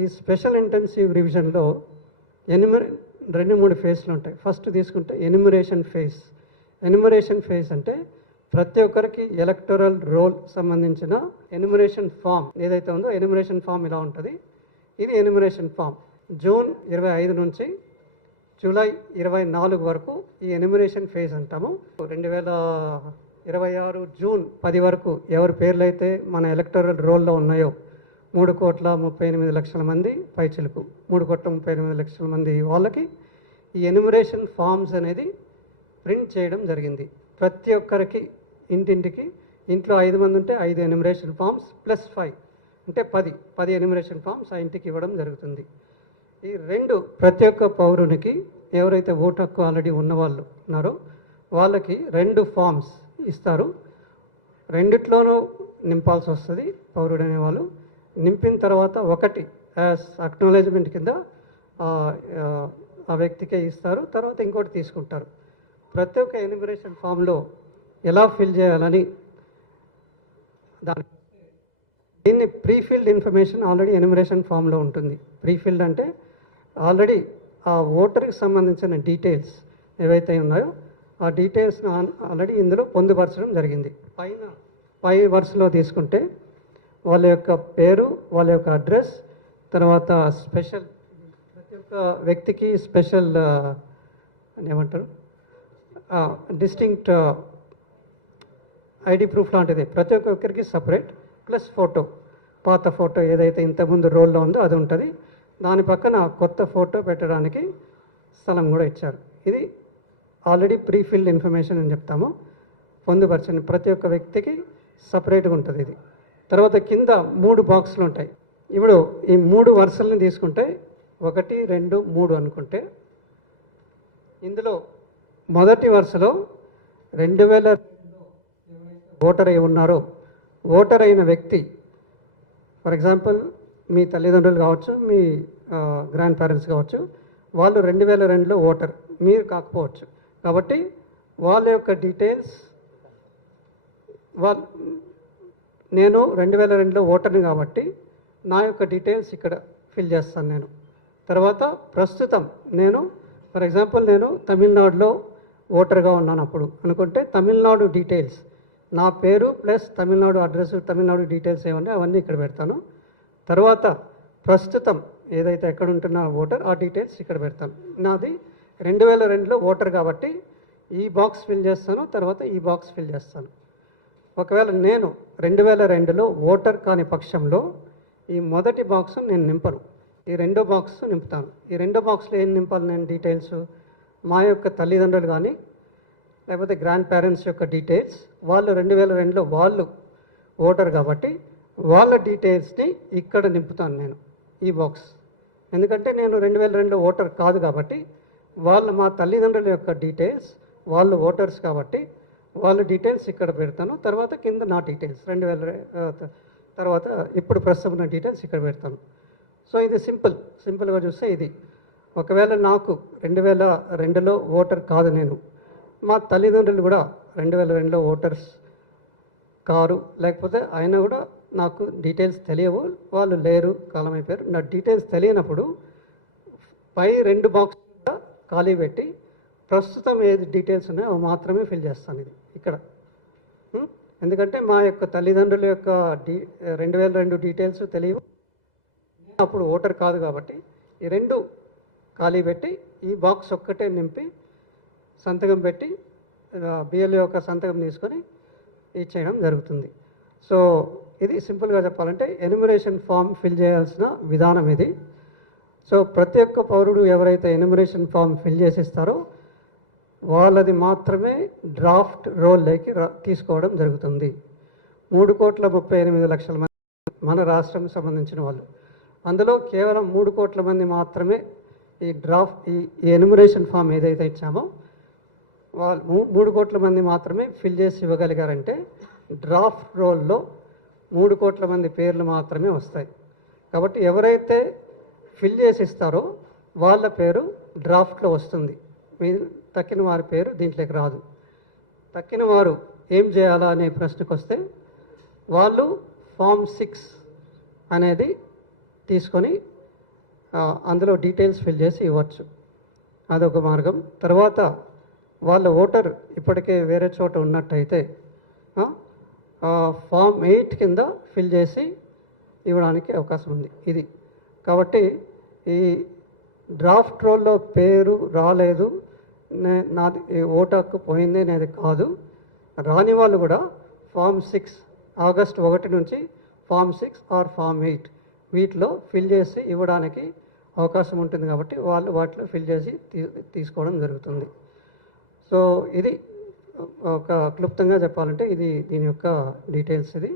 ఈ special intensive రివిజన్లో రెండు మూడు ఫేజ్లు ఉంటాయి. ఫస్ట్ తీసుకుంటే ఎన్యుమరేషన్ ఫేజ్. ఎన్యుమరేషన్ ఫేజ్ అంటే ప్రతి ఒక్కరికి ఎలక్టోరల్ రోల్ సంబంధించిన ఎన్యుమరేషన్ ఫామ్ ఏదైతే ఉందో ఎన్యుమరేషన్ ఫామ్ ఇలా ఉంటుంది. ఇది ఎన్యుమరేషన్ ఫామ్. జూన్ 25 నుంచి జూలై 24 వరకు ఈ ఎన్యుమరేషన్ ఫేజ్ అంటాము. 2026 జూన్ 10 వరకు ఎవరి పేర్లు అయితే మన ఎలక్టోరల్ రోల్లో ఉన్నాయో 3,38,00,000 మంది పైచిలకు 3,38,00,000 మంది వాళ్ళకి ఈ ఎన్యుమరేషన్ ఫామ్స్ అనేది ప్రింట్ చేయడం జరిగింది. ప్రతి ఒక్కరికి ఇంటింటికి, ఇంట్లో 5 మంది ఉంటే 5 ఎన్యుమరేషన్ ఫామ్స్ ప్లస్ 5 అంటే 10 ఎన్యుమరేషన్ ఫామ్స్ ఆ ఇంటికి ఇవ్వడం జరుగుతుంది. ఈ రెండు ప్రతి ఒక్క పౌరునికి ఎవరైతే ఓటు హక్కు ఆల్రెడీ ఉన్నవాళ్ళు ఉన్నారో వాళ్ళకి 2 ఫామ్స్ ఇస్తారు. రెండిట్లోనూ నింపాల్సి వస్తుంది పౌరుడు అనేవాళ్ళు. నింపిన తర్వాత ఒకటి యాజ్ అక్నాలెడ్జ్మెంట్ కింద ఆ వ్యక్తికే ఇస్తారు. తర్వాత ఇంకోటి తీసుకుంటారు. ప్రతి ఒక్క ఎన్యుమరేషన్ ఫామ్లో ఎలా ఫిల్ చేయాలని దీన్ని ప్రీఫిల్డ్ ఇన్ఫర్మేషన్ ఆల్రెడీ ఎన్యుమరేషన్ ఫామ్లో ఉంటుంది. ప్రీఫిల్డ్ అంటే ఆల్రెడీ ఆ ఓటర్కి సంబంధించిన డీటెయిల్స్ ఏవైతే ఉన్నాయో ఆ డీటెయిల్స్ ఆల్రెడీ ఇందులో పొందుపరచడం జరిగింది. పై వరుసలో తీసుకుంటే వాళ్ళ యొక్క పేరు, వాళ్ళ యొక్క అడ్రస్, తర్వాత స్పెషల్ ప్రతి ఒక్క వ్యక్తికి స్పెషల్ ఏమంటారు డిస్టింక్ట్ ఐడి ప్రూఫ్ లాంటిది ప్రతి ఒక్కరికి సపరేట్, ప్లస్ ఫోటో, పాత ఫోటో ఏదైతే ఇంతకుముందు రోల్లో ఉందో అది ఉంటుంది. దాని పక్కన కొత్త ఫోటో పెట్టడానికి స్థలం కూడా ఇచ్చారు. ఇది ఆల్రెడీ ప్రీఫిల్డ్ ఇన్ఫర్మేషన్ అని చెప్తాము. పొందుపరచండి ప్రతి ఒక్క వ్యక్తికి సపరేట్గా ఉంటుంది ఇది. తర్వాత కింద 3 బాక్సులు ఉంటాయి. ఇప్పుడు ఈ 3 వరుసలను తీసుకుంటే 1, 2, 3 అనుకుంటే ఇందులో మొదటి వరుసలో 2000 ఓటర్ అయి ఉన్నారో ఓటర్ అయిన వ్యక్తి, ఫర్ ఎగ్జాంపుల్ మీ తల్లిదండ్రులు కావచ్చు, మీ గ్రాండ్ పేరెంట్స్ కావచ్చు, వాళ్ళు 2002లో ఓటర్, మీరు కాకపోవచ్చు. కాబట్టి వాళ్ళ యొక్క డీటెయిల్స్ నేను 2002లో ఓటర్ని కాబట్టి నా యొక్క డీటెయిల్స్ ఇక్కడ ఫిల్ చేస్తాను నేను. తర్వాత ప్రస్తుతం నేను ఫర్ ఎగ్జాంపుల్ నేను తమిళనాడులో ఓటర్గా ఉన్నాను అప్పుడు అనుకుంటే తమిళనాడు డీటెయిల్స్, నా పేరు plus Tamil Nadu address, Tamil Nadu details ఏమన్నా అవన్నీ ఇక్కడ పెడతాను. తర్వాత ప్రస్తుతం ఏదైతే ఎక్కడ ఉంటున్న ఓటర్ ఆ డీటెయిల్స్ ఇక్కడ పెడతాను. నాది 2002లో ఓటర్ కాబట్టి ఈ బాక్స్ ఫిల్ చేస్తాను, తర్వాత ఈ బాక్స్ ఫిల్ చేస్తాను. ఒకవేళ నేను 2002లో ఓటర్ కాని పక్షంలో ఈ మొదటి బాక్స్ నేను నింపను, ఈ రెండో బాక్స్ నింపుతాను. ఈ రెండో బాక్స్లో ఏం నింపాలి నేను డీటెయిల్స్? మా యొక్క తల్లిదండ్రులు కానీ లేకపోతే గ్రాండ్ పేరెంట్స్ యొక్క డీటెయిల్స్, వాళ్ళు 2002లో వాళ్ళు ఓటర్ కాబట్టి వాళ్ళ డీటెయిల్స్ని ఇక్కడ నింపుతాను నేను ఈ బాక్స్. ఎందుకంటే నేను 2002లో ఓటర్ కాదు కాబట్టి మా తల్లిదండ్రుల యొక్క డీటెయిల్స్, వాళ్ళు ఓటర్స్ కాబట్టి వాళ్ళ డీటెయిల్స్ ఇక్కడ పెడతాను. తర్వాత కింద నా డీటెయిల్స్ 2000 తర్వాత ఇప్పుడు ప్రస్తుతం ఉన్న డీటెయిల్స్ ఇక్కడ పెడతాను. సో ఇది సింపుల్గా చూస్తే ఇది. ఒకవేళ నాకు 2002లో ఓటర్ కాదు నేను, మా తల్లిదండ్రులు కూడా 2002లో ఓటర్స్ కారు, లేకపోతే అయినా కూడా నాకు డీటెయిల్స్ తెలియవు, వాళ్ళు లేరు, కాలం అయిపోయారు, నా డీటెయిల్స్ తెలియనప్పుడు పై 2 బాక్స్ ఖాళీ పెట్టి ప్రస్తుతం ఏది డీటెయిల్స్ ఉన్నాయో అవి మాత్రమే ఫిల్ చేస్తాను ఇది ఇక్కడ. ఎందుకంటే మా యొక్క తల్లిదండ్రుల యొక్క 2002 డీటెయిల్స్ తెలియవు, అప్పుడు ఓటర్ కాదు కాబట్టి ఈ 2 ఖాళీ పెట్టి ఈ బాక్స్ ఒక్కటే నింపి సంతకం పెట్టి బిఎల్ఓ యొక్క సంతకం తీసుకొని ఇచ్చేయడం జరుగుతుంది. సో ఇది సింపుల్గా చెప్పాలంటే ఎన్యుమరేషన్ ఫామ్ ఫిల్ చేయాల్సిన విధానం ఇది. సో ప్రతి ఒక్క పౌరుడు ఎవరైతే ఎన్యుమరేషన్ ఫామ్ ఫిల్ చేసిస్తారో వాళ్ళది మాత్రమే డ్రాఫ్ట్ రోల్లోకి తీసుకోవడం జరుగుతుంది. 3,38,00,000 మంది మన రాష్ట్రం సంబంధించిన వాళ్ళు, అందులో కేవలం 3 కోట్ల మంది మాత్రమే ఈ ఎన్యుమరేషన్ ఫామ్ ఏదైతే ఇచ్చామో వాళ్ళు 3 కోట్ల మంది మాత్రమే ఫిల్ చేసి ఇవ్వగలిగారంటే డ్రాఫ్ట్ రోల్లో 3 కోట్ల మంది పేర్లు మాత్రమే వస్తాయి. కాబట్టి ఎవరైతే ఫిల్ చేసి ఇస్తారో వాళ్ళ పేరు డ్రాఫ్ట్లో వస్తుంది, తక్కిన వారి పేరు దీంట్లోకి రాదు. తక్కిన వారు ఏం చేయాలా అనే ప్రశ్నకు వస్తే వాళ్ళు ఫామ్ 6 అనేది తీసుకొని అందులో డీటెయిల్స్ ఫిల్ చేసి ఇవ్వచ్చు. అదొక మార్గం. తర్వాత వాళ్ళ ఓటర్ ఇప్పటికే వేరే చోట ఉన్నట్టయితే ఫామ్ 8 కింద ఫిల్ చేసి ఇవ్వడానికి అవకాశం ఉంది. ఇది కాబట్టి ఈ డ్రాఫ్ట్ రోల్లో పేరు రాలేదు, నాది ఓటు హక్కు పోయింది అనేది కాదు. రాని వాళ్ళు కూడా ఫామ్ 6 ఆగస్ట్ 1 నుంచి ఫామ్ 6 ఆర్ ఫామ్ 8 వీటిలో ఫిల్ చేసి ఇవ్వడానికి అవకాశం ఉంటుంది. కాబట్టి వాళ్ళు వాటిలో ఫిల్ చేసి తీసుకోవడం జరుగుతుంది. సో ఇది ఒక క్లుప్తంగా చెప్పాలంటే ఇది దీని యొక్క డీటెయిల్స్. ఇది